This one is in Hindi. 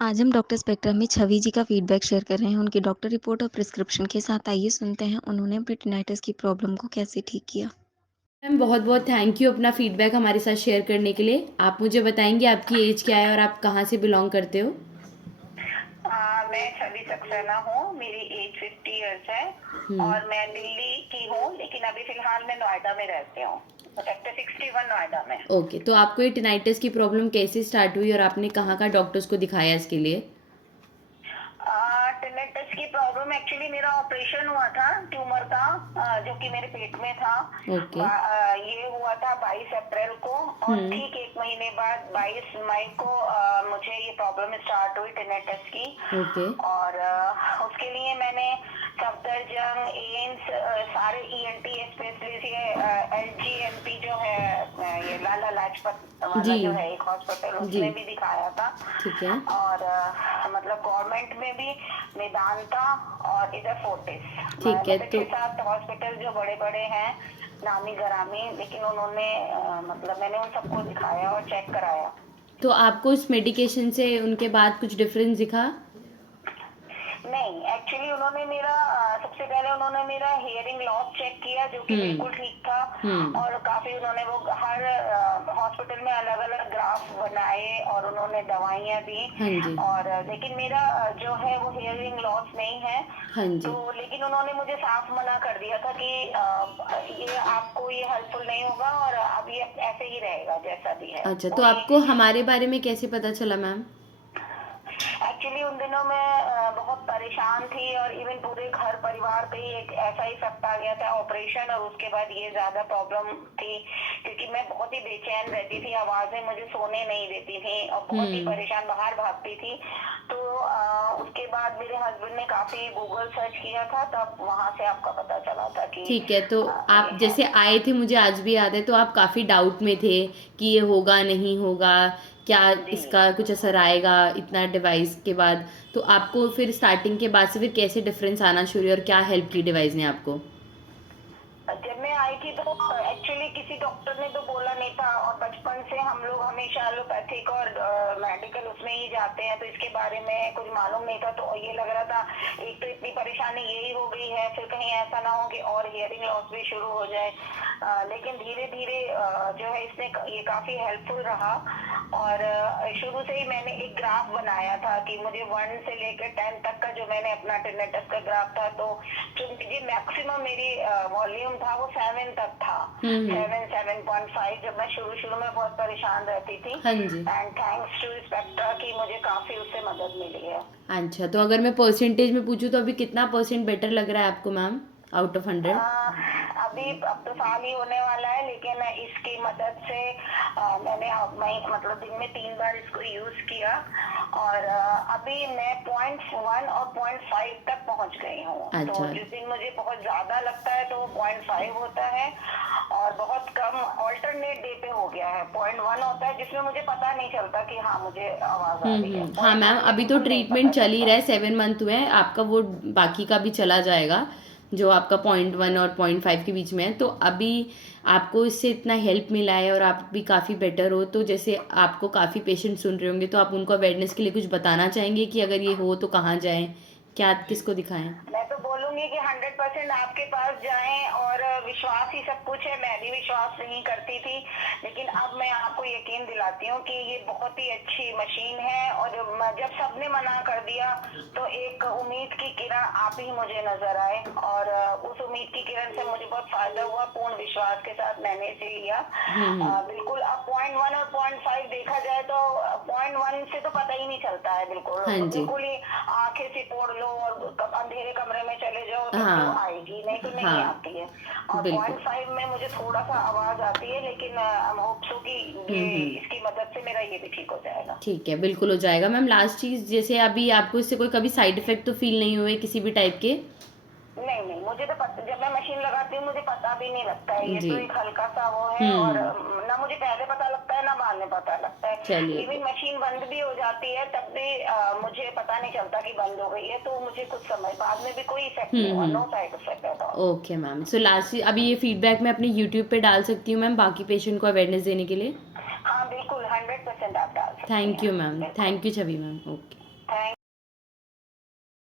आज हम डॉक्टर स्पेक्ट्रम में छवि जी का फीडबैक शेयर कर रहे हैं उनकी डॉक्टर रिपोर्ट और प्रिस्क्रिप्शन के साथ। आइए सुनते हैं उन्होंने अपनी टिनाइटिस की प्रॉब्लम को कैसे ठीक किया। मैम बहुत-बहुत थैंक यू अपना फीडबैक हमारे साथ शेयर करने के लिए। आप मुझे बताएँगे आपकी एज क्या है और आप कहाँ से बिलॉन्ग करते हो? मैं छवि सक्सेना हूँ। मेरी एज 50 इयर्स है हुँ। और मैं दिल्ली की हूँ, लेकिन अभी फिलहाल मैं नोएडा में रहती हूँ, सेक्टर 61 नोएडा में। ओके, तो आपको ये टिनाइटिस की प्रॉब्लम कैसे स्टार्ट हुई और आपने कहाँ-कहाँ डॉक्टर्स को दिखाया इसके लिए? टिनेटस की प्रॉब्लम एक्चुअली मेरा ऑपरेशन हुआ था ट्यूमर का, जो कि मेरे पेट में था। ओके। ये हुआ था 22 अप्रैल को और हुँ। ठीक एक महीने बाद 22 मई को मुझे ये प्रॉब्लम स्टार्ट हुई टिनेटस की। ओके। और उसके लिए मैंने सफदरजंग, एम्स, सारे ईएनटी स्पेशलिस्ट, ये एलजीएमपी जो है, ये लाला लाजपत वाला जी। जो है एक हॉस्पिटल, जी। उसमें भी दिखाया था। ठीक है। और मतलब गवर्नमेंट में भी मेदांता और इधर फोर्टिस, ठीक है, मतलब तो 6-7 हॉस्पिटल जो बड़े बड़े हैं, नामी गरामी, लेकिन उन्होंने मतलब मैंने उन सबको दिखाया और चेक कराया। तो आपको इस मेडिकेशन से उनके बाद कुछ डिफ़रेंस दिखा? नहीं, एक्चुअली उन्होंने मेरा सबसे पहले उन्होंने मेरा हियरिंग लॉस चेक किया, जो कि हुँ। बिल्कुल ठीक था। हुँ। और काफी उन्होंने वो हर हॉस्पिटल में अलग अलग ग्राफ बनाए और उन्होंने दवाइयाँ दी। हाँ जी। और लेकिन मेरा जो है वो हियरिंग लॉस नहीं है। हाँ तो जी। लेकिन उन्होंने मुझे साफ मना कर दिया था कि ये आपको ये हेल्पफुल नहीं होगा और अब ये ऐसे ही रहेगा जैसा भी है, अच्छा, तो कोई। आपको हमारे बारे में कैसे पता चला मैम? एक्चुअली उन दिनों मैं बहुत परेशान थी और इवन पूरे घर परिवार पे ही एक ऐसा ही इफेक्ट आ गया था, ऑपरेशन और उसके बाद ये ज्यादा प्रॉब्लम थी, क्योंकि मैं बहुत ही बेचैन रहती थी, आवाजें मुझे सोने नहीं देती थी और बहुत ही हुँ। परेशान बाहर भागती थी। तो उसके बाद मेरे हस्बैंड ने काफी गूगल सर्च किया था, तब वहां से आपका पता चला था कि ठीक है, तो ये आप है। जैसे आए थे मुझे आज भी याद है, तो आप काफ़ी डाउट में थे कि ये होगा, नहीं होगा, क्या जी। इसका कुछ असर आएगा इतना डिवाइस के बाद? तो आपको फिर स्टार्टिंग के बाद से फिर कैसे डिफ़रेंस आना शुरू हुई और क्या हेल्प की डिवाइस ने आपको? जब मैं आई थी तो एक्चुअली किसी डॉक्टर ने तो बोला नहीं था, और बचपन से हम लोग हमेशा एलोपैथिक और मेडिकल उसमें ही जाते हैं, तो इसके बारे में कुछ मालूम नहीं था। तो ये लग रहा था एक तो इतनी परेशानी यही हो गई है, फिर कहीं ऐसा ना हो कि और हियरिंग लॉस भी शुरू हो जाए। लेकिन धीरे धीरे जो है इसने ये काफी हेल्पफुल रहा। और शुरू से ही मैंने एक ग्राफ बनाया था कि मुझे 1 से लेकर 10 तक का जो मैंने अपना टिनेटस का ग्राफ था, तो जो मैक्सिमम मेरी वॉल्यूम था वो 7 तक था। हुँ, हुँ। 7.5 जब मैं शुरू में बहुत परेशान रहती थी। हाँ जी। एंड थैंक्स टू स्पेक्ट्रा की मुझे काफी उससे मदद मिली है। अच्छा, तो अगर मैं परसेंटेज में पूछूँ तो अभी कितना परसेंट बेटर लग रहा है आपको मैम, आउट ऑफ 100? अभी अब तो साल ही होने वाला है, लेकिन इसकी मदद से मैं मतलब दिन में 3 बार इसको यूज किया और अभी मैं 0.1 और 0.5 तक पहुंच गई हूँ। तो अच्छा। जिस दिन मुझे बहुत ज्यादा लगता है तो 0.5 होता है, और बहुत कम ऑल्टरनेट डे पे हो गया है 0.1 होता है, जिसमें मुझे पता नहीं चलता कि हाँ मुझे आवाज आ हुँ, रही है। हुँ। हाँ मैम, 0.1 में अभी तो बिल्कुल नहीं ट्रीटमेंट पता चल ही चलता। रहा है, 7 मंथ हुए हैं, आपका वो बाकी का भी चला जाएगा, जो आपका 0.1 और 0.5 के बीच में है। तो अभी आपको इससे इतना हेल्प मिला है और आप भी काफ़ी बेटर हो, तो जैसे आपको काफ़ी पेशेंट सुन रहे होंगे, तो आप उनको अवेयरनेस के लिए कुछ बताना चाहेंगे कि अगर ये हो तो कहाँ जाएँ? क्या किसको दिखाएँ? मैं तो बोलूंगी कि 100% आपके पास जाएं, और विश्वास ही सब कुछ है। मैं भी विश्वास नहीं करती थी, लेकिन अब मैं आपको यकीन दिलाती हूँ कि ये बहुत ही अच्छी मशीन है। और जब सबने मना कर दिया तो एक उम्मीद की किरण आप ही मुझे नजर आए, और उस उम्मीद की किरण से मुझे बहुत फायदा हुआ। पूर्ण विश्वास के साथ मैंने इसे लिया। हुँ, हुँ। बिल्कुल, अब 0.1 और 0.5 देखा जाए तो 0.1 से तो पता ही नहीं चलता है, बिल्कुल हाँ जी। बिल्कुल ही आंखें सिकोड़ लो और अंधेरे कमरे में चले जाओ तब तो हाँ। आएगी, नहीं तो नहीं हाँ, आती है। और बिल्कुल। 0.5 में मुझे थोड़ा सा आवाज आती है, लेकिन हम होप सो कि हुँ, ये हुँ। इसकी मदद से मेरा ये भी ठीक हो जाएगा। ठीक है, बिल्कुल हो जाएगा। मैम लास्ट चीज़, जैसे अभी आपको इससे कोई कभी साइड इफ़ेक्ट तो फ़ील नहीं हुए किसी भी टाइप के? नहीं नहीं, मुझे तो पता, जब मैं मशीन लगाती हूँ मुझे पता भी नहीं लगता है। ये जी। तो एक हल्का सा वो है, और हुँ। ना मुझे पहले पता लगता है ना बाद में पता लगता है। चलिए। इवन मशीन बंद भी हो जाती है तब भी मुझे पता नहीं चलता कि बंद हो गई है। तो मुझे कुछ समय बाद में भी कोई इफेक्ट हुँ, नहीं हुआ, नो हुँ। Side effect at all. Okay ma'am. So last अभी ये फीडबैक मैं अपने यूट्यूब पे डाल सकती हूँ मैम, बाकी पेशेंट को अवेयरनेस देने के लिए? हाँ बिल्कुल, 100% आप डाल सकते थैंक हैं, यू मैम। बिल्कुल। Thank you Chhavi ma'am. Okay.